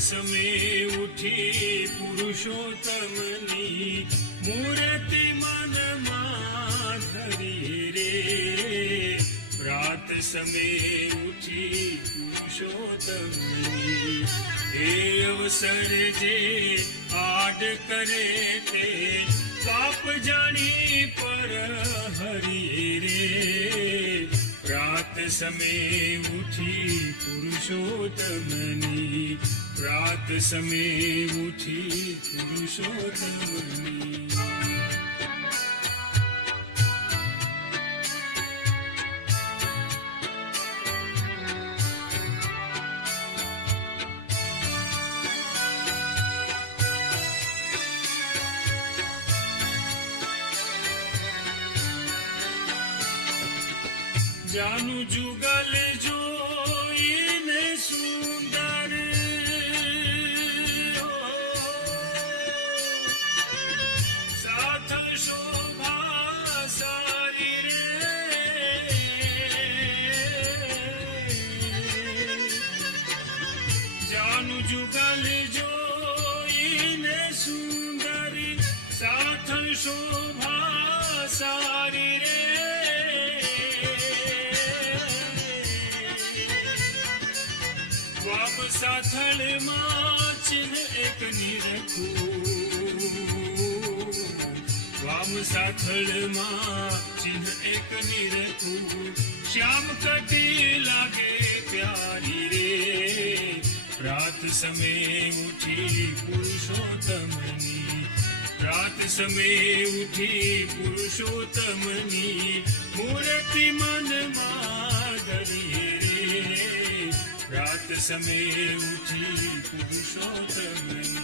સમે ઉઠી પુરુષોત્તમની મૂર્તિ મનમાં ધરી રે. પ્રાત સમે ઉઠી પુરુષોત્તમની એ અવસર જે આડ કરે તે પાપ જાણી પર હરી રે. પ્રાત સમે ઉઠી પુરુષોત્તમની પ્રાત સમે ઉઠી પુરુષોત્તમની. જાનું જુગલ જોઈને સુંદર સાથ શોભા સારી રે. જાનું જુગલ જોઈને સુંદર સાથ શોભા સારી રે. વામ સાથળમાં ચિહ્ન એક નિરખું. વામ સાથળમાં ચિહ્ન એક નિરખું. શ્યામ કટી લાગે પ્યારી રે. પ્રાત સમે ઉઠી પુરુષોત્તમની પ્રાત સમે ઉઠી પુરુષોત્તમની મૂર્તિ મનમાં ધરી રે. પ્રાત સમે ઉઠી પુરુષોત્તમની.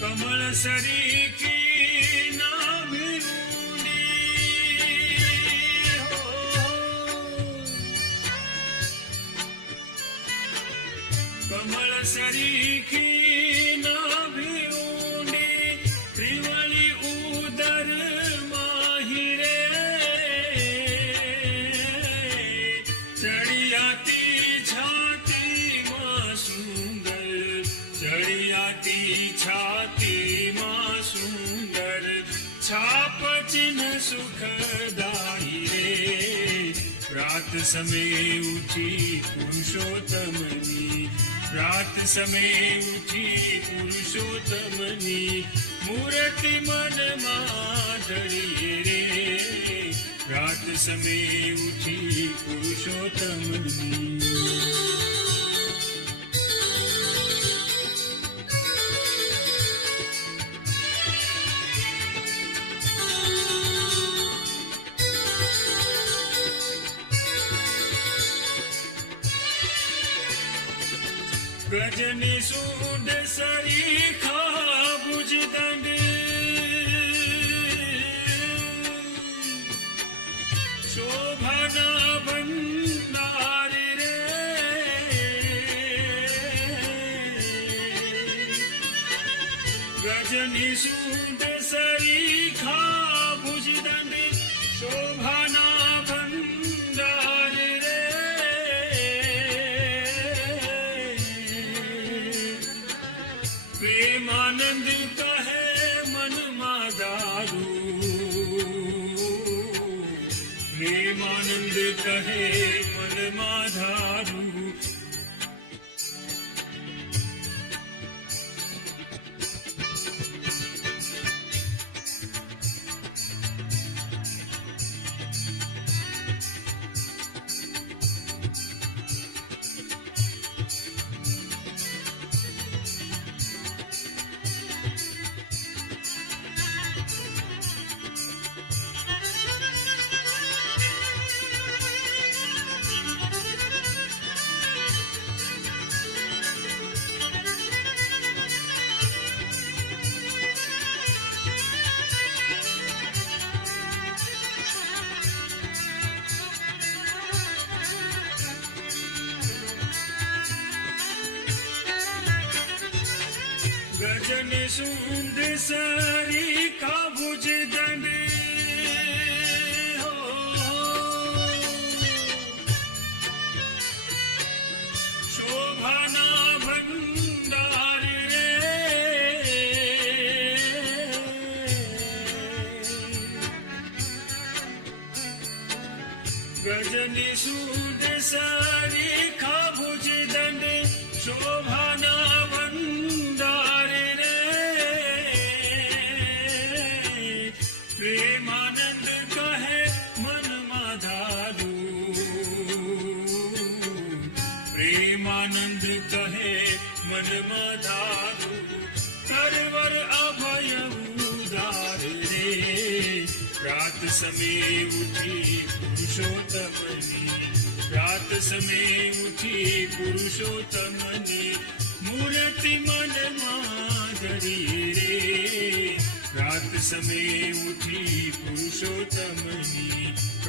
કમળ સરીખી નાભી ઊંડી હો. કમળ સરીખી નાભી ઊંડી ત્રિવળી ઉદર માહી રે. ચડિયાતી છાતીમાં સુંદર ચડિયાતી છાતીમાં સુંદર છાપ ચિહ્ન સુખદાયી રે. પ્રાત સમે ઉઠી પુરુષોત્તમની પ્રાત સમે ઉઠી પુરુષોત્તમની મૂર્તિ મનમાં ધરી રે. પ્રાત સમે ઉઠી પુરુષોત્તમની. ગજની સૂંઢ સરીખા ભુજદંડ શોભાના ભંડાર રે. ગજની સૂંઢ સરીખા ભુજદંડ શોભાના ભંડાર રે. પ્રેમાનંદ કહે મનમાં દારૂ. પ્રેમાનંદ કહે મનમાં ધારું. सूंद सरी का भुज दंड शोभाना भंडार गजनी सूद सरी का भुज दंड शोभाना भंडार प्रेमानंद कहे मन माधारू प्रेमानंद कहे मन माधारू करवर अभय उदार रे रात समय उठी पुरुषोत्तमनी रात समय उठी पुरुषोत्तमनी मूर्ति मन माधरी रे रात समय उठी पुरुषोत्तमनी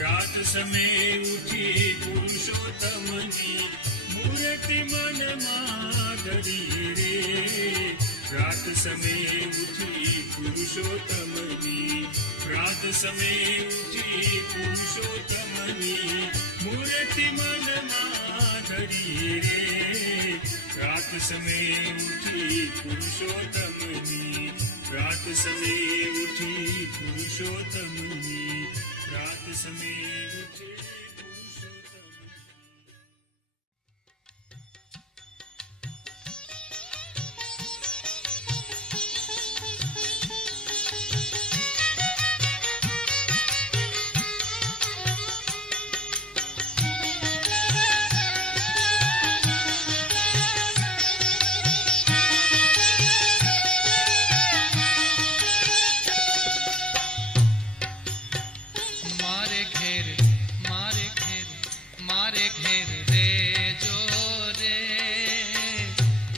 रात समय उठी पुरुषोत्तमनी मूर्ति मन माधरी रे रात समय उठी पुरुषोत्तमनी रात समय उठी पुरुषोत्तमनी मूर्ति मन माधरी रे रात समय उठी पुरुषोत्तमनी रात समय उठी पुरुषोत्तमनी रात समय उठी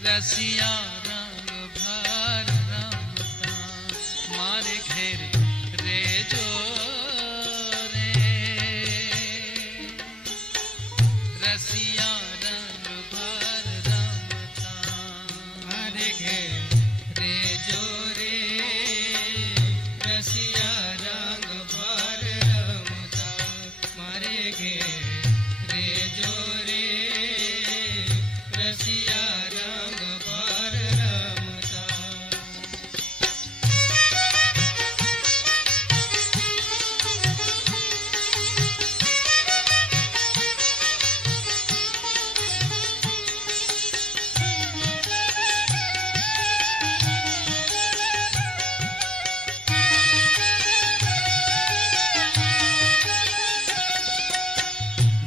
रसिया रंग भर रमता मारे घेर रे जो रे रसिया रंग भर रमता मारे घेर रे जो रे रसिया रंग भर रमता मारे घेर रे जो रे रसिया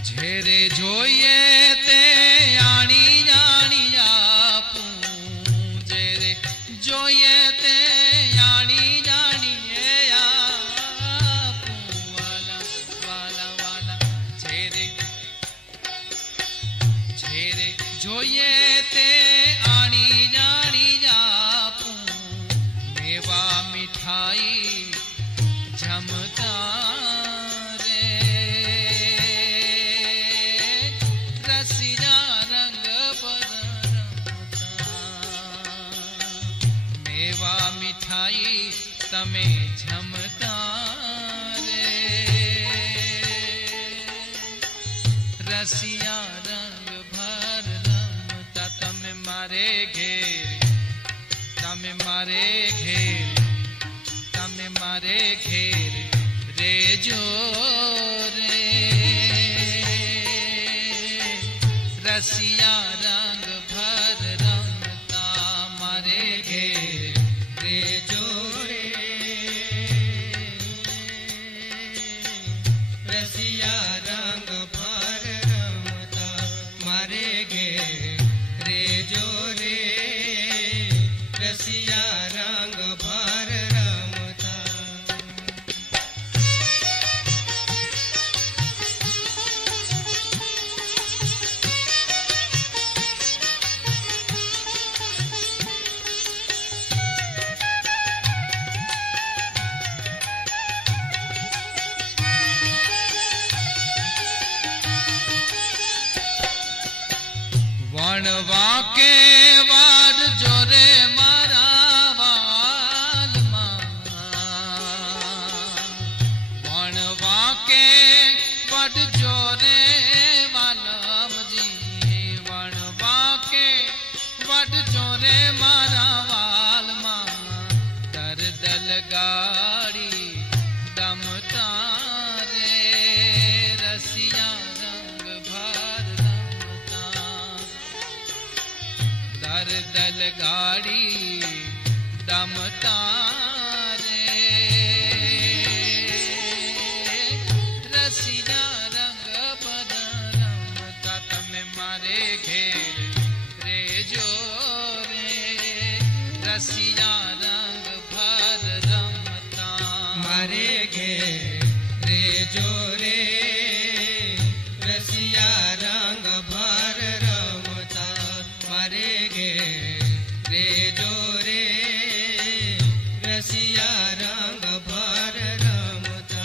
झेरे જોઈએ તે આણી જાણી આપું झेरे જોઈએ તે આણી જાણી આપું વાલા વાલા વાલા झेरे झेरे જોઈએ તે આણી જાણી આપું મેવા મીઠાઈ જમતા તમે જમતા રે રસિયા રંગ ભર રમતા તમે મારે ઘેર તમે મારે ઘેર તમે મારે ઘેર રેજો રે રસિયા રંગ ભર રમતા મારે ઘેર રેજો વણવા કે વાડ જોરે મારા ઘેર રેજો રે રસિયા રંગ ભર રમતા મારે ઘેર રેજો રે રસિયા રંગ ભર રમતા.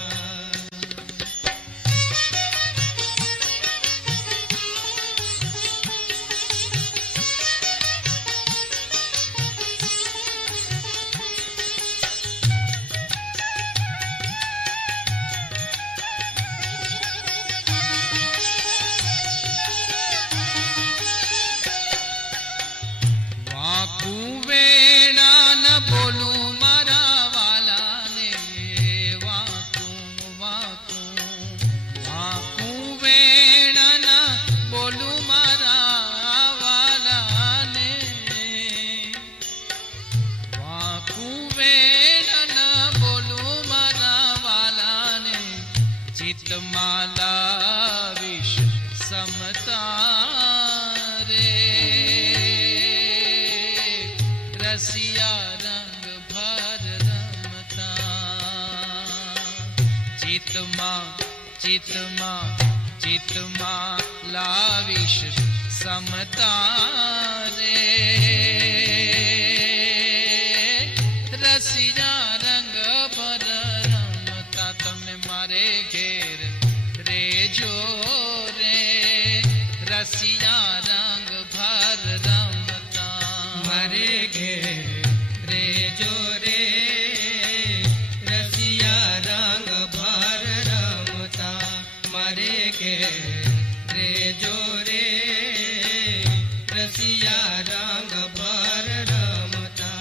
વાકું વેણા ન બોલું મારા વાલાને વાકું વાકું વાકું વેણા ન બોલું મારા વાલાને વાકું વેણા ન બોલું મારા વાલાને ચિત્તમાં લાવીશ સમતા રે રસિયા રંગ ભર રમતા ચિત્તમાં ચિત્તમાં ચિત્તમાં લાવીશ સમતા રે રસિયા રંગ ભર રમતા તમે મારે ઘેર રેજો રે રસિયા રંગ ભર રમતા મારે ઘેર રેજો રે રસિયા રંગ ભર રમતા મારે ઘેર રેજો રે રસિયા રંગ ભર રમતા.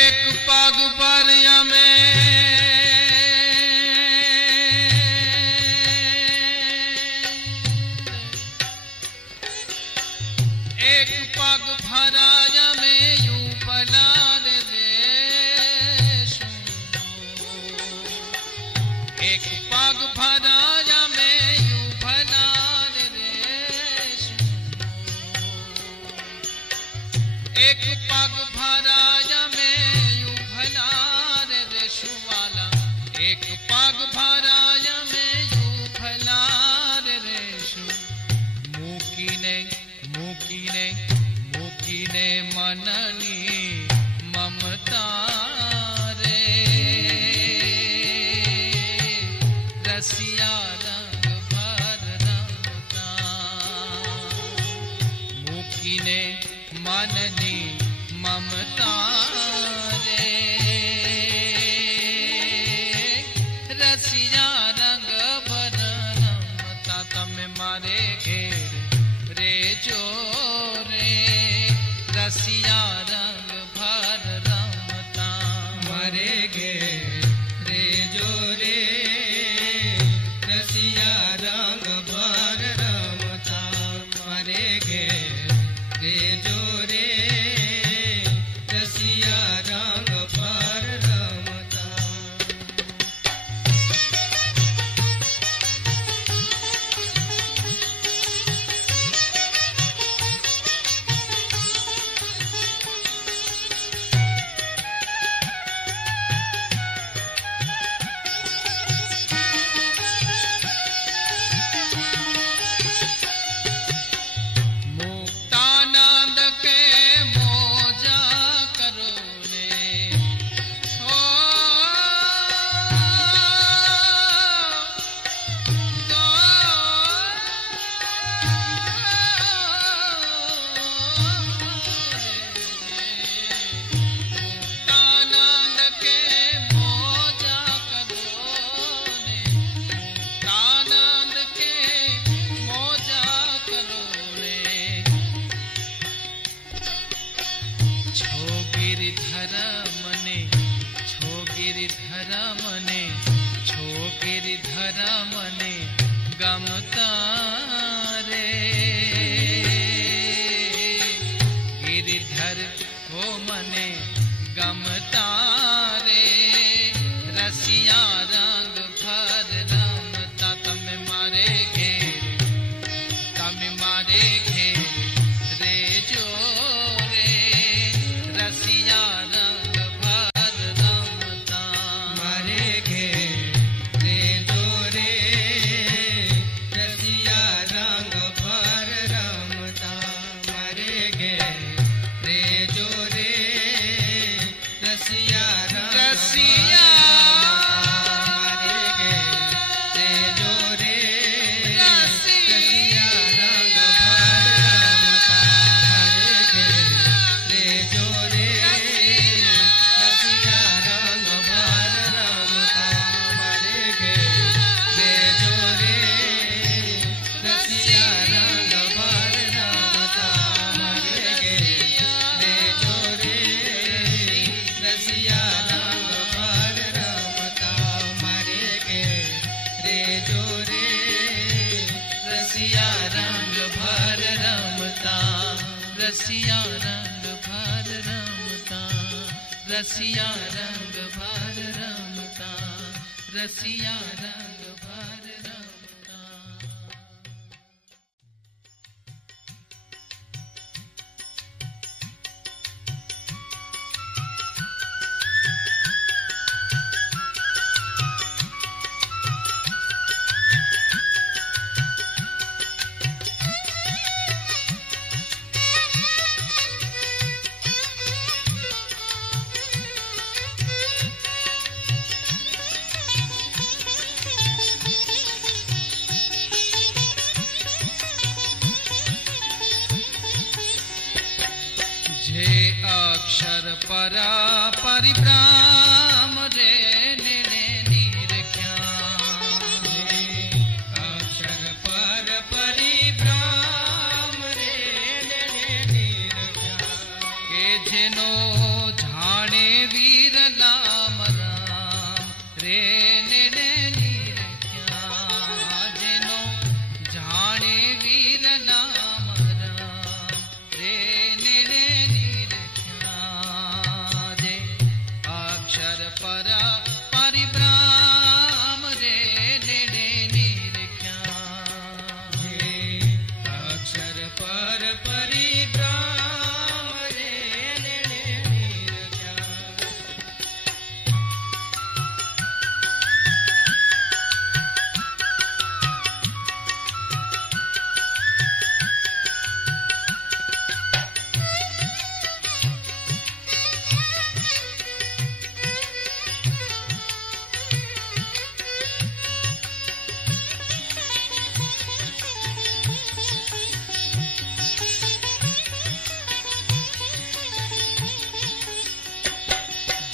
એક પગ પર અમે એક પગ ભરાય અમે યુ પલાર દેશું એક પગ ભરાય અમે યુ ભલાર દેશું એક પગ ભરાય અમે યુ ભલાર દેશું વાલા એક પગ ભરાય અમે યુ ભલાર દેશું મૂકીને મૂકીને મૂકીને મનની મમતા રે રસિયા રંગ ભર રમતા મૂકીને મનની મમતા રે રસિયા રંગ ભર રમતા તમે મારે ઘેર રેજો રે રસિયા રંગ ભર રમતા મારે ઘેર રેજો રે રસિયા રંગ ભર રમતા મારે ઘેર રેજો રે રસિયા રંગ ભર રમતા. મુક્તાનંદ કે મોજા કરો ને ઓ મુક્તાનંદ કે મોજા કરો ને મુક્તાનંદ કે મોજા કરો ને છો ગિરિધર મને છો ગિરિધર મને છો ગિરિધર મને ગમતા રે મને ગમતા રે રસિયા રંગ ભર રમતા તમે મારે ઘેર રેજો રે રસિયા રંગ ભર રમતા મારે ઘેર રેજો રે રસિયા રંગ ભર રમતા મારે ઘેર રેજો રે રસિયા રંગ મારે ઘેર રેજો રે રસિયા રંગ ભર રમતા મારે ઘેર રેજો રે રસિયા રંગ ભર રમતા મારે ઘેર રેજો રે રસિયા રંગ ભર રમતા મારે ઘેર રેજો રે રસિયા રંગ ભર રમતા મારે ઘેર રેજો રે રસિયા રંગ ભર રમતા રસિયા રંગ ભર રમતા રસિયા રંગ ભર રમતા રસિયા રંગ ભર રમતા જે અક્ષર પર પરિભ્રમ રે ને નિરખ્યા અક્ષર પર પરિભ્રમ રે નિરખ્યા કે જેનો જાણે વીર નામ રામ રે ને નિરખ્યા જેનો જાણે વીર નામ રામ રે ને નિરખ્યા જે અક્ષર પર પરિભ્રમ રે ને નિરખ્યા જે અક્ષર પર પરિભ્રમ રે નિરખ્યા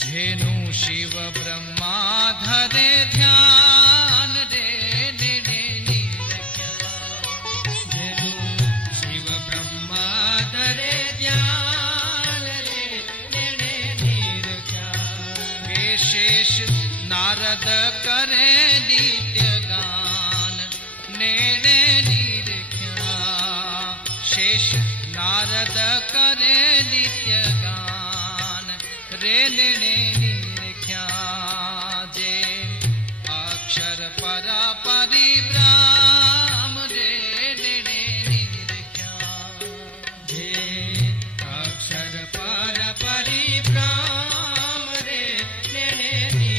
જેનું શિવ બ્રહ્મા ધરે ધ્યાન રે ને નિરખ્યા જેનું શિવ બ્રહ્મા ધરે ધ્યાન રે નિરખ્યા કે શેષ નારદ કરે નિત્ય ગાન ને નિરખ્યા શેષ નારદ કરે નિત્ય ગાન રે ને નિરખ્યા જે અક્ષર પર પરિભ્રમ રે ને નિરખ્યા જે અક્ષર પર પરિભ્રમ રે નિરખ્યા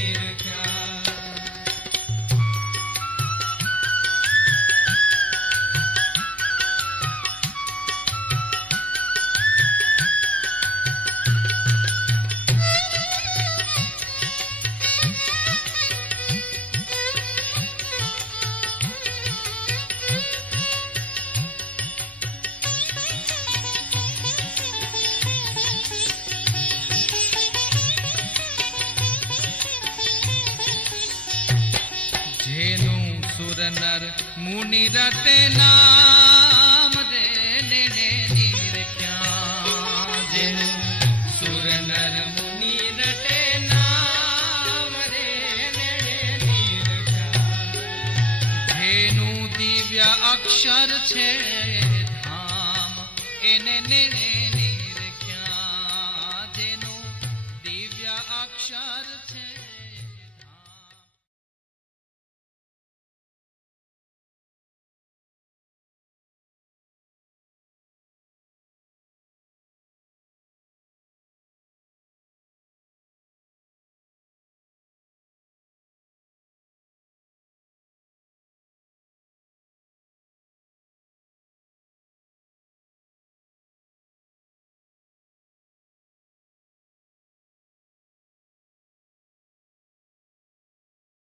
જેનું સુર નર મુનિ રટે નામ રે ને નિરખ્યા જેનું સુર નર મુનિ રટે નામ રે નિરખ્યા જેનું દિવ્ય અક્ષર છે ધામ એને ને